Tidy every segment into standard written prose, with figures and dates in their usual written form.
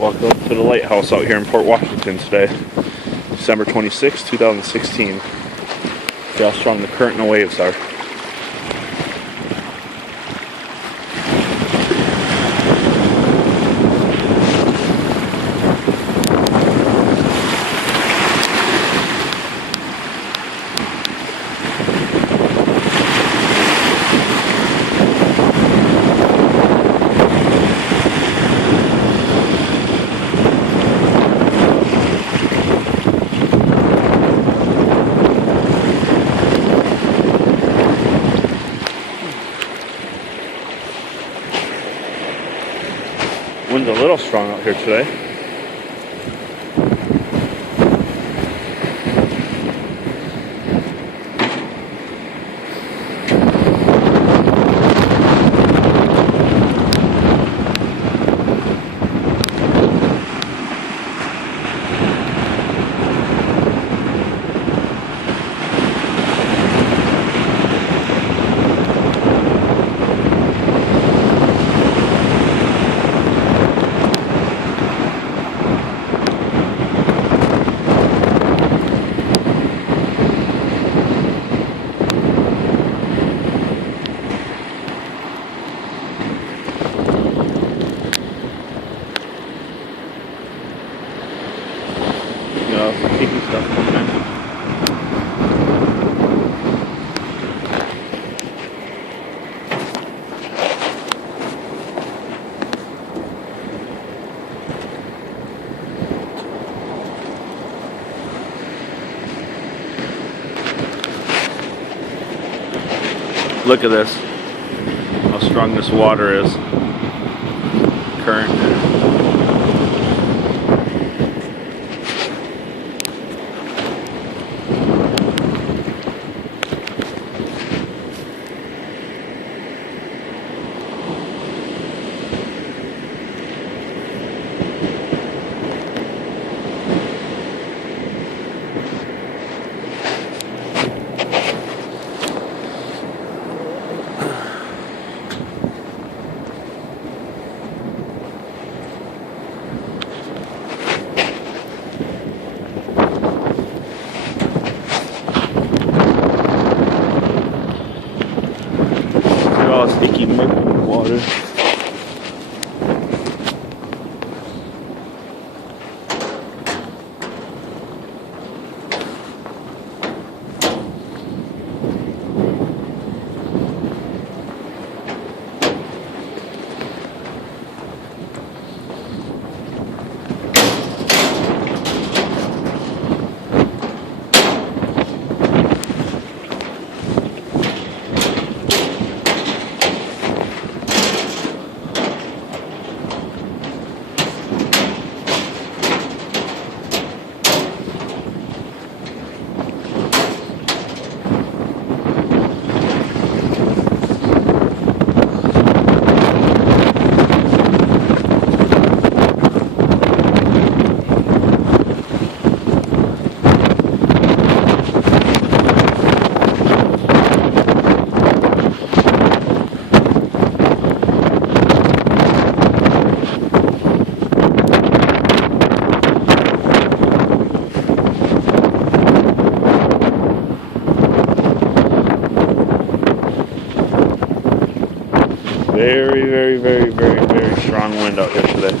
Welcome to the lighthouse out here in Port Washington today, December 26, 2016. See how strong the current and the waves are. Wind's a little strong out here today. Keeping stuff coming. Look at this, how strong this water is. Current. All sticky murky water. Very strong wind out here today.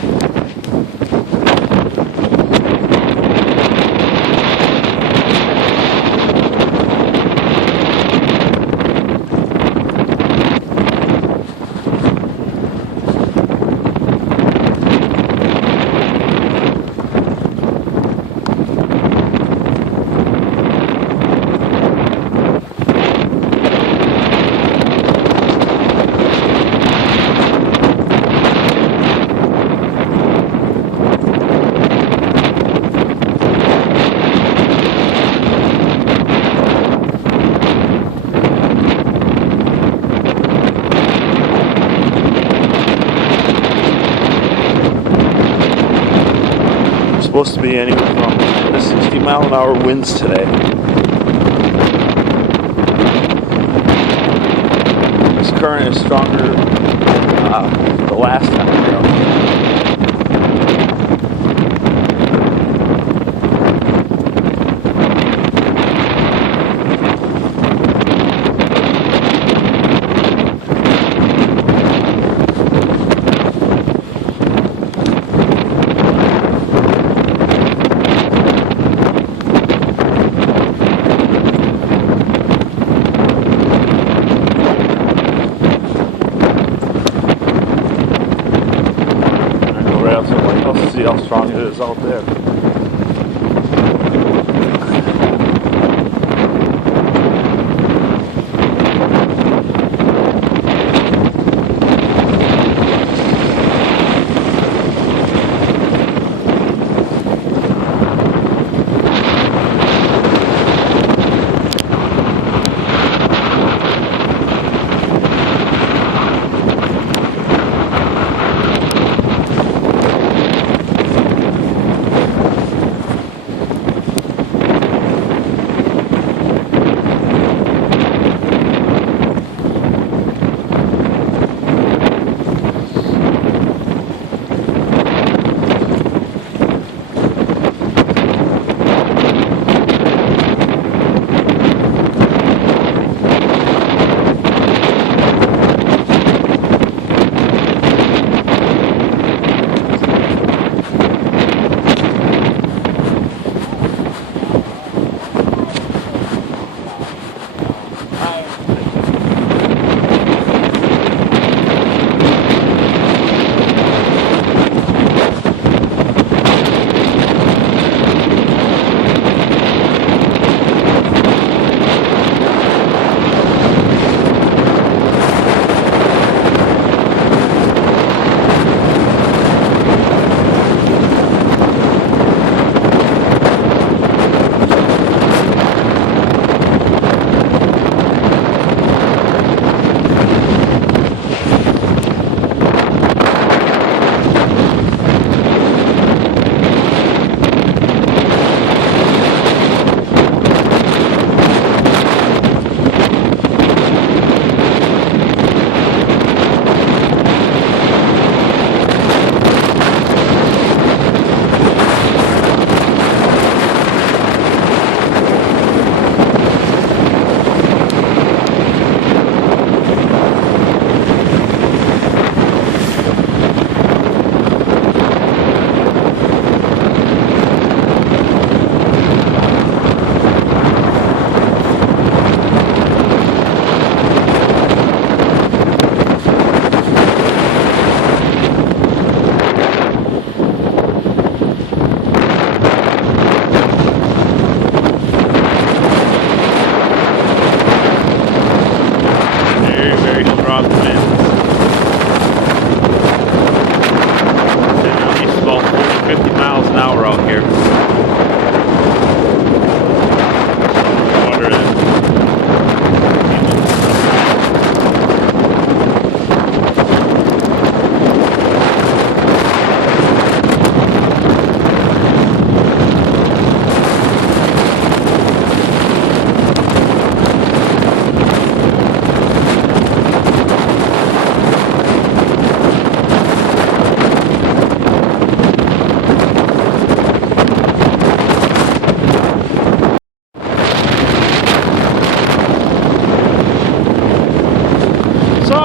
Supposed to be anywhere from 60-mile-an-hour winds today. This current is stronger than the last time we were out here.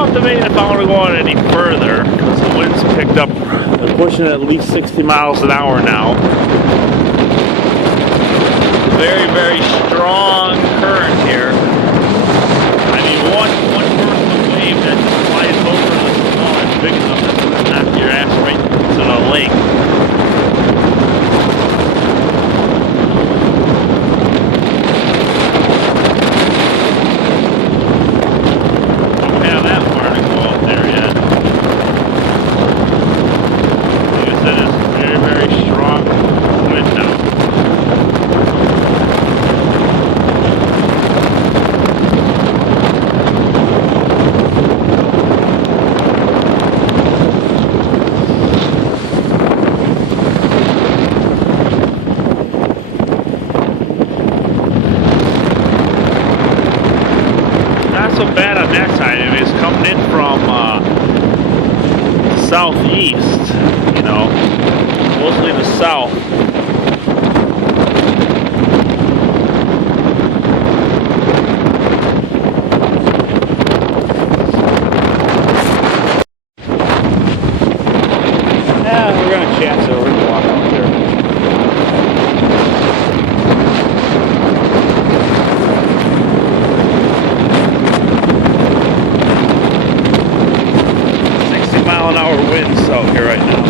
I'm debating if I want to go out any further because the wind's picked up. They're pushing at least 60 miles an hour now. Very, very strong current here. I mean, one vertical wave that just flies over the wall is big enough that's going to knock your ass right into the lake. Southeast, you know, mostly the south. Yeah, we're gonna chance it. We're gonna walk out there. Mile-an-hour winds out here right now.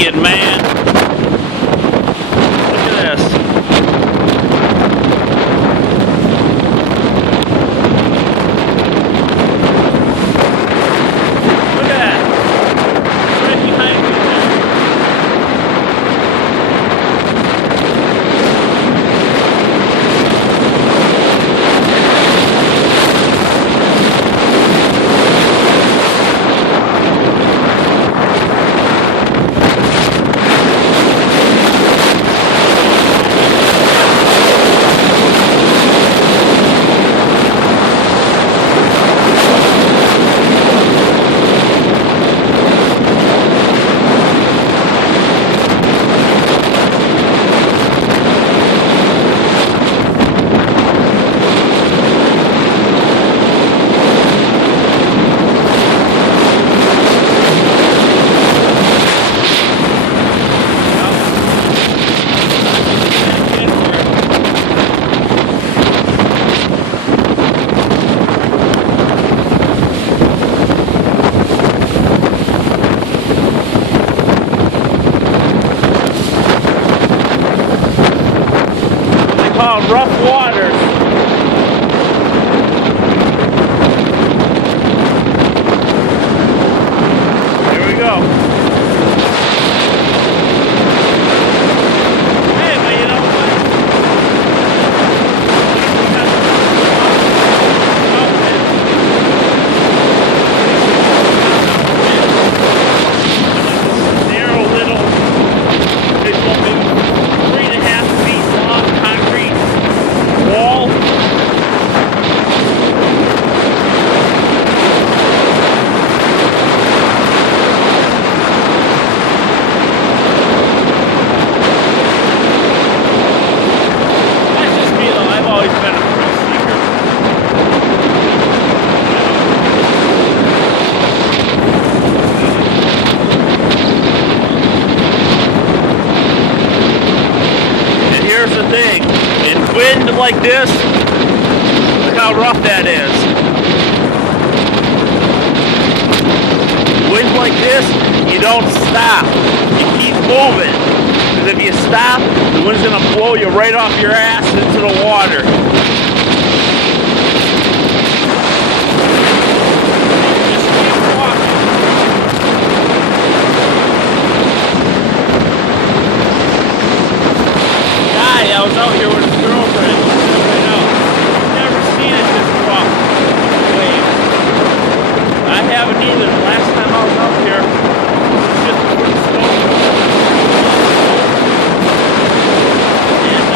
naked, man. Look at this. Look at that. Right behind me. Rough waters. Here we go. Hey, but you know what? Narrow little, it's only 3.5 feet long concrete wall. That's just me though, I've always been a thrill seeker. And here's the thing. In wind like this, look how rough that is. Wind like this, you don't stop. You keep moving. Because if you stop, the wind's going to blow you right off your ass into the water. Just keep walking. I was out here with his girlfriend. Right out. Never seen it this rough wave. I haven't either. The last time I was out here, it was just pretty slow. And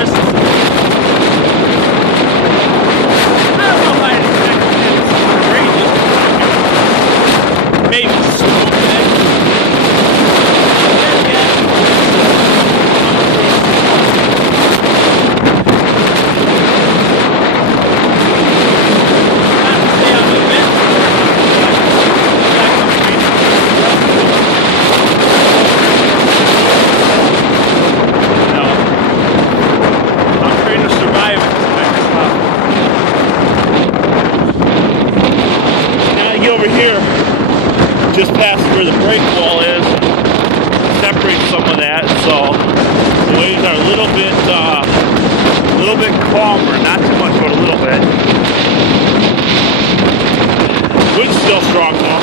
tourists. I don't know if I'd expect to get something outrageous. Maybe smoke it. Just past where the brake wall is, separate some of that, so the waves are a little bit calmer, not too much, but a little bit. Wind's still strong though.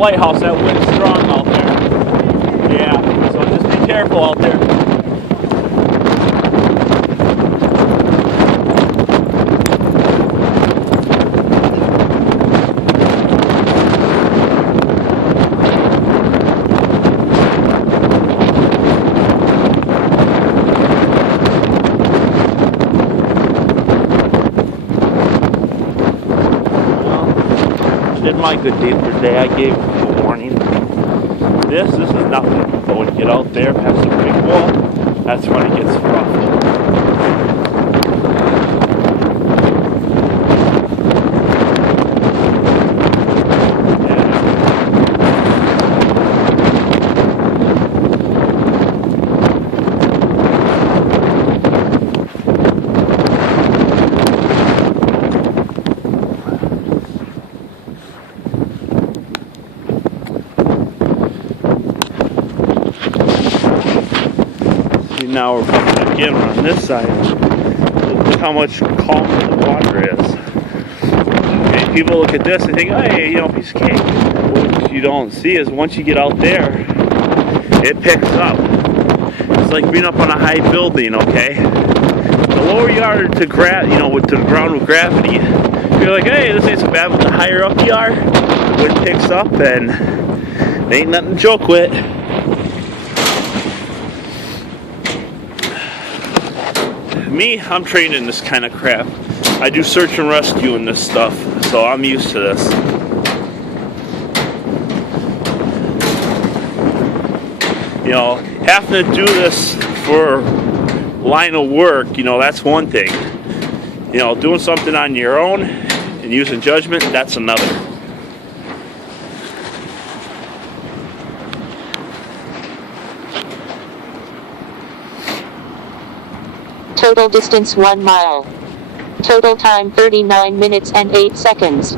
Lighthouse, that wind's strong out there. Yeah, so just be careful out there. Well, I did my good deed for today. I gave a warning. This is nothing, but when you get out there past the brake wall, that's when it gets rough. Now we're coming back in on this side. Look how much calmer the water is. Okay, people look at this and think, hey, piece of cake. What you don't see is once you get out there, it picks up. It's like being up on a high building, okay? The lower you are to the ground with gravity, you're like, hey, this ain't so bad. But the higher up you are, the wind picks up and it ain't nothing to joke with. Me, I'm trained in this kind of crap. I do search and rescue in this stuff, so I'm used to this. Having to do this for line of work, that's one thing. Doing something on your own and using judgment, that's another. Total distance 1 mile. Total time 39 minutes and 8 seconds.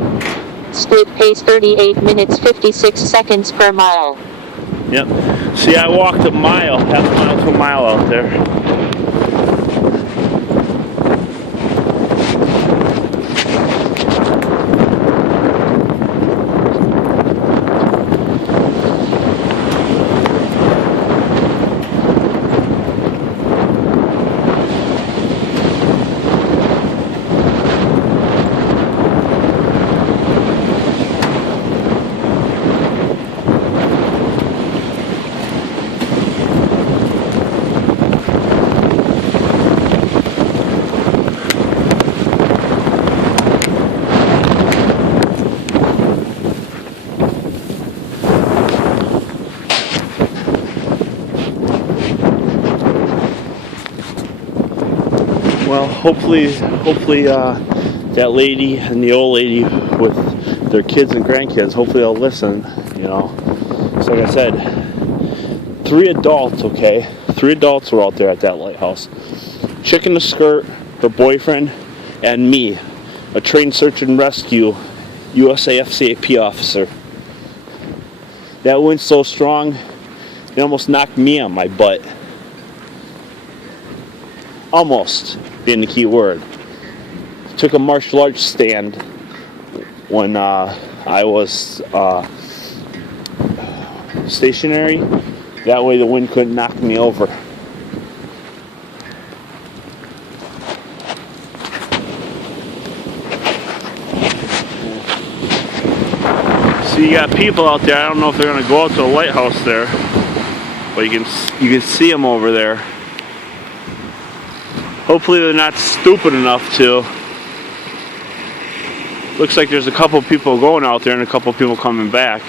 Split pace 38 minutes 56 seconds per mile. Yep. See, I walked a mile, half a mile to a mile out there. Well, hopefully that lady and the old lady with their kids and grandkids, hopefully they'll listen, So like I said, 3 adults, okay? 3 adults were out there at that lighthouse. chick in the skirt, her boyfriend, and me, a trained search and rescue USAFCAP officer. That wind's so strong, it almost knocked me on my butt. Almost being the key word. Took a martial arts stand when I was stationary. That way the wind couldn't knock me over. So you got people out there. I don't know if they're going to go out to the lighthouse there, but you can see them over there. Hopefully they're not stupid enough to. Looks like there's a couple people going out there and a couple people coming back.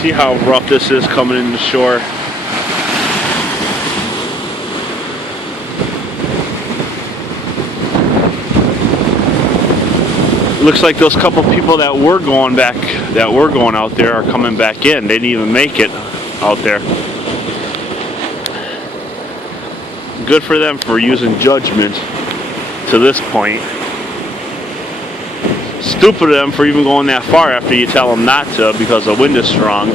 See how rough this is coming in the shore. Looks like those couple people that were going out there are coming back in. They didn't even make it out there. Good for them for using judgment to this point. Stupid of them for even going that far after you tell them not to because the wind is strong.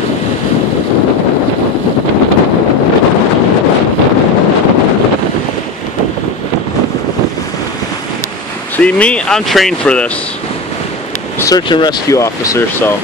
See, me, I'm trained for this. Search and rescue officer, so